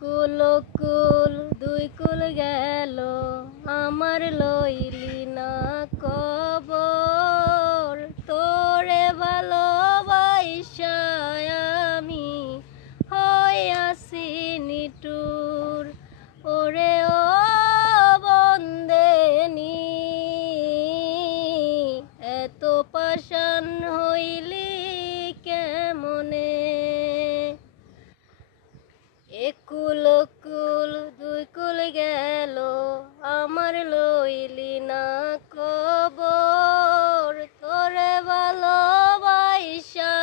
কুল কুল দুই কুল গেল আমার লইলি না কবর তোরে ভালোবাসা আমি হইয়াছি নিটুর ওরে ও বন্দেনি এত পাষাণ হইলি কেমনে একুল কুল দুই কুল গেল আমার লইলি না কবর তোরে ভালোবাসা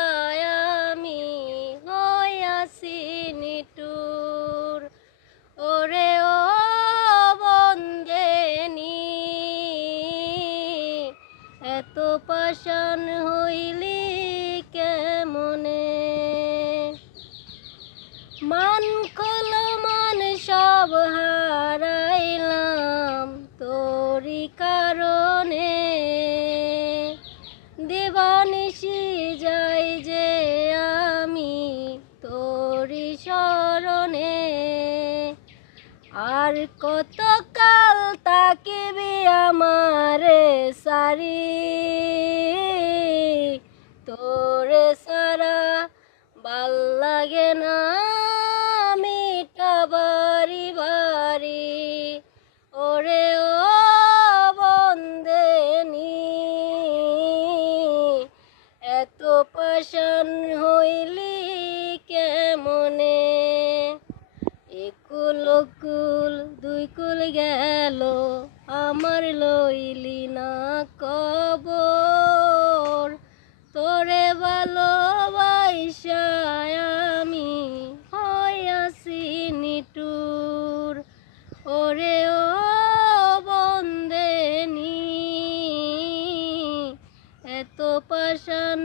আমি হইয়াছি নিটুর ওরে ও বন্দেনি এত পাষাণ হইলি কেমনে মান খোল মান সব হারাইলাম তোরি কারণে দিবানিশি যাই যে আমি তোরি শরণে আর কত কাল তাকিবি আমারে সারি তোরে সারা ভাল লাগে না বাড়ি বাড়ি ওরে ও বন্দেনি এত পাষাণ হইলি কেমনে একুল কুল দুই কুল গেল আমার লইলি না কবর তোরে ভালোবাসা আমি হইয়াছি নিটুর ওরে ও বন্দেনি এত পাষাণ